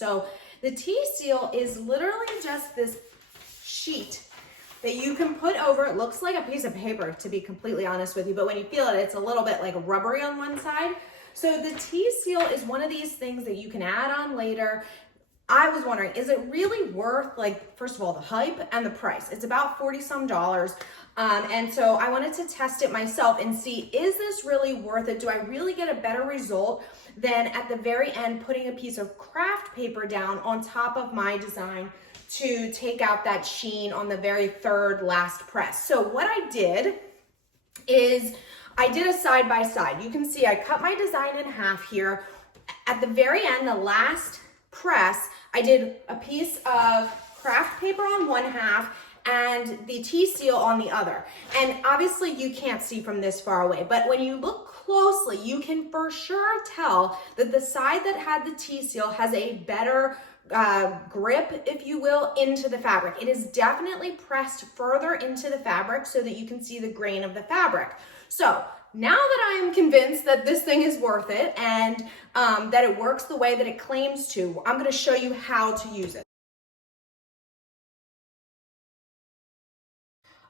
So the T-seal is literally just this sheet that you can put over. It looks like a piece of paper, to be completely honest with you, but when you feel it, it's a little bit like rubbery on one side. So the T-seal is one of these things that you can add on later. I was wondering, is it really worth, like, first of all, the hype and the price? It's about $40-some. And so I wanted to test it myself and see, is this really worth it? Do I really get a better result than at the very end putting a piece of craft paper down on top of my design to take out that sheen on the very third last press? So what I did is I did a side by side. You can see I cut my design in half here. At the very end, the last press, I did a piece of craft paper on one half and the T-seal on the other. And obviously you can't see from this far away, but when you look closely, you can for sure tell that the side that had the T-seal has a better grip, if you will, into the fabric. It is definitely pressed further into the fabric so that you can see the grain of the fabric. So now that I am convinced that this thing is worth it and that it works the way that it claims to, I'm going to show you how to use it.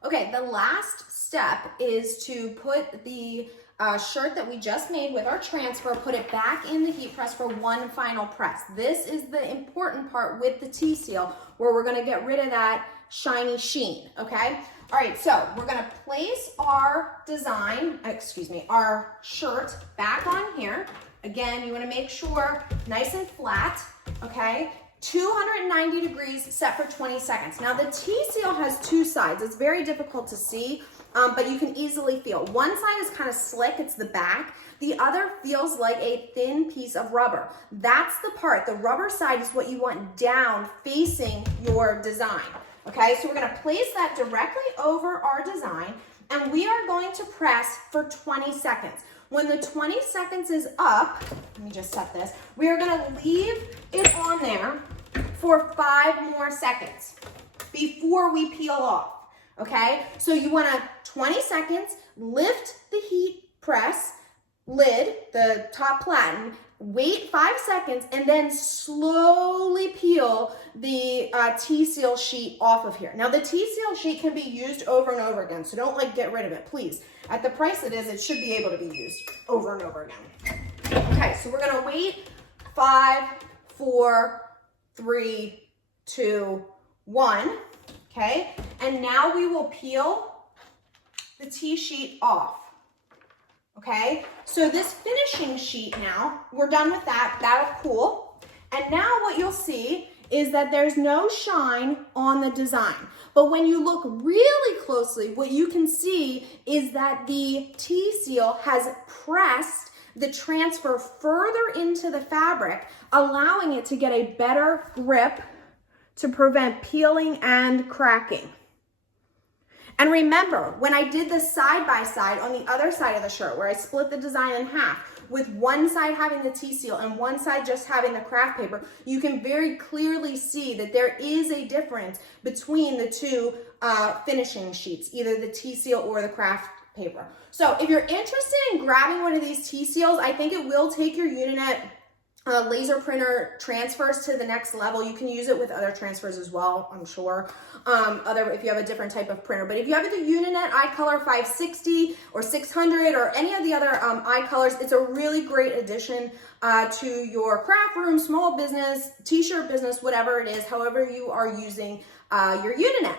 Okay, the last step is to put the shirt that we just made with our transfer, put it back in the heat press for one final press. This is the important part with the T-seal, where we're gonna get rid of that shiny sheen, okay? All right, so we're gonna place our design, our shirt back on here. Again, you wanna make sure nice and flat, okay? 290 degrees, set for 20 seconds. Now the T-seal has two sides. It's very difficult to see, but you can easily feel. One side is kind of slick, it's the back. The other feels like a thin piece of rubber. That's the part, the rubber side is what you want down facing your design. Okay, so we're gonna place that directly over our design and we are going to press for 20 seconds. When the 20 seconds is up, let me just set this, we are gonna leave it on there for 5 more seconds before we peel off, okay? So you wanna 20 seconds, lift the heat press lid, the top platen, wait 5 seconds, and then slowly peel the T-seal sheet off of here. Now the T-seal sheet can be used over and over again, so don't like get rid of it, please. At the price it is, it should be able to be used over and over again. Okay, so we're gonna wait 5, 4, 3, 2, 1, okay? And now we will peel the T-sheet off. Okay, so this finishing sheet now, we're done with that, that'll cool. And now what you'll see is that there's no shine on the design. But when you look really closely, what you can see is that the T-seal has pressed the transfer further into the fabric, allowing it to get a better grip to prevent peeling and cracking. And remember, when I did this side by side on the other side of the shirt, where I split the design in half, with one side having the T-seal and one side just having the craft paper, you can very clearly see that there is a difference between the two finishing sheets, either the T-seal or the craft paper. So if you're interested in grabbing one of these T-seals, I think it will take your Uninet laser printer transfers to the next level. You can use it with other transfers as well, I'm sure, if you have a different type of printer. But if you have the Uninet IColor 560 or 600 or any of the other iColors, it's a really great addition to your craft room, small business, t-shirt business, whatever it is, however you are using your Uninet.